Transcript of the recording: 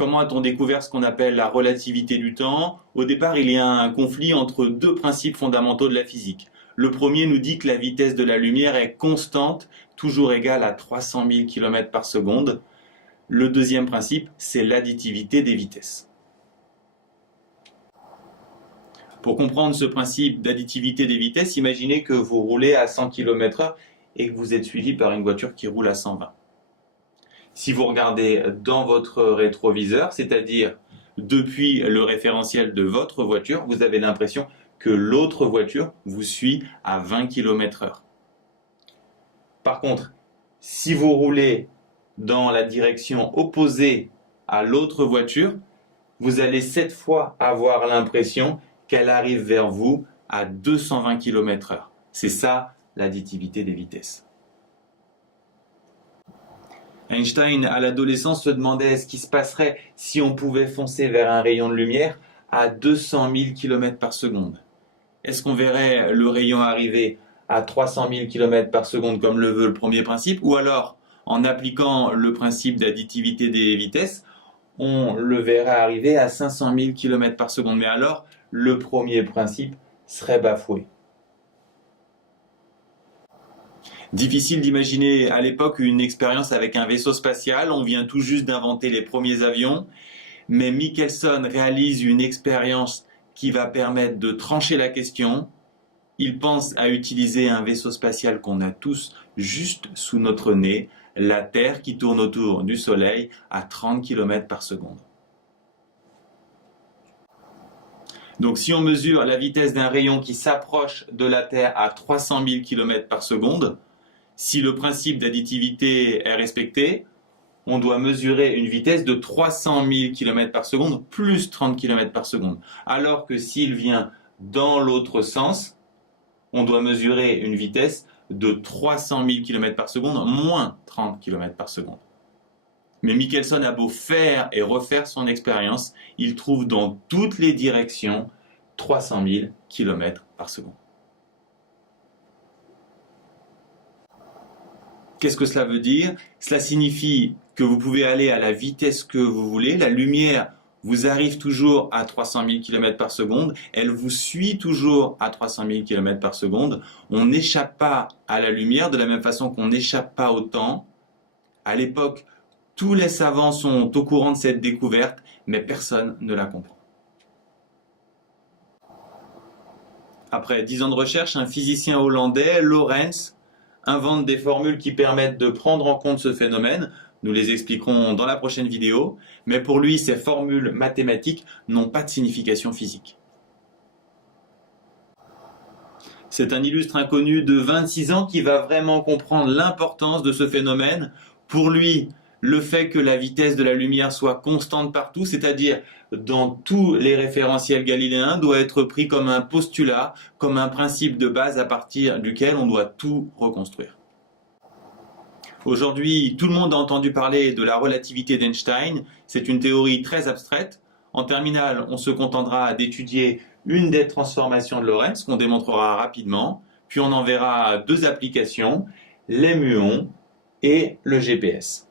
Comment a-t-on découvert ce qu'on appelle la relativité du temps? Au départ, il y a un conflit entre deux principes fondamentaux de la physique. Le premier nous dit que la vitesse de la lumière est constante, toujours égale à 300 000 km par seconde. Le deuxième principe, c'est l'additivité des vitesses. Pour comprendre ce principe d'additivité des vitesses, imaginez que vous roulez à 100 km/h et que vous êtes suivi par une voiture qui roule à 120. Si vous regardez dans votre rétroviseur, c'est-à-dire depuis le référentiel de votre voiture, vous avez l'impression que l'autre voiture vous suit à 20 km/h. Par contre, si vous roulez dans la direction opposée à l'autre voiture, vous allez cette fois avoir l'impression qu'elle arrive vers vous à 220 km/h. C'est ça l'additivité des vitesses. Einstein, à l'adolescence, se demandait ce qui se passerait si on pouvait foncer vers un rayon de lumière à 200 000 km par seconde. Est-ce qu'on verrait le rayon arriver à 300 000 km par seconde comme le veut le premier principe, ou alors, en appliquant le principe d'additivité des vitesses, on le verrait arriver à 500 000 km par seconde. Mais alors, le premier principe serait bafoué. Difficile d'imaginer à l'époque une expérience avec un vaisseau spatial, on vient tout juste d'inventer les premiers avions, mais Michelson réalise une expérience qui va permettre de trancher la question. Il pense à utiliser un vaisseau spatial qu'on a tous juste sous notre nez, la Terre qui tourne autour du Soleil à 30 km par seconde. Donc si on mesure la vitesse d'un rayon qui s'approche de la Terre à 300 000 km par seconde, si le principe d'additivité est respecté, on doit mesurer une vitesse de 300 000 km par seconde plus 30 km par seconde. Alors que s'il vient dans l'autre sens, on doit mesurer une vitesse de 300 000 km par seconde moins 30 km par seconde. Mais Michelson a beau faire et refaire son expérience, il trouve dans toutes les directions 300 000 km par seconde. Qu'est-ce que cela veut dire? Cela signifie que vous pouvez aller à la vitesse que vous voulez. La lumière vous arrive toujours à 300 000 km par seconde. Elle vous suit toujours à 300 000 km par seconde. On n'échappe pas à la lumière de la même façon qu'on n'échappe pas au temps. À l'époque, tous les savants sont au courant de cette découverte, mais personne ne la comprend. Après 10 ans de recherche, un physicien hollandais, Lorentz, invente des formules qui permettent de prendre en compte ce phénomène. Nous les expliquerons dans la prochaine vidéo, mais pour lui, ces formules mathématiques n'ont pas de signification physique. C'est un illustre inconnu de 26 ans qui va vraiment comprendre l'importance de ce phénomène. Pour lui, le fait que la vitesse de la lumière soit constante partout, c'est-à-dire dans tous les référentiels galiléens, doit être pris comme un postulat, comme un principe de base à partir duquel on doit tout reconstruire. Aujourd'hui, tout le monde a entendu parler de la relativité d'Einstein. C'est une théorie très abstraite. En terminale, on se contentera d'étudier une des transformations de Lorentz qu'on démontrera rapidement, puis on en verra deux applications, les muons et le GPS.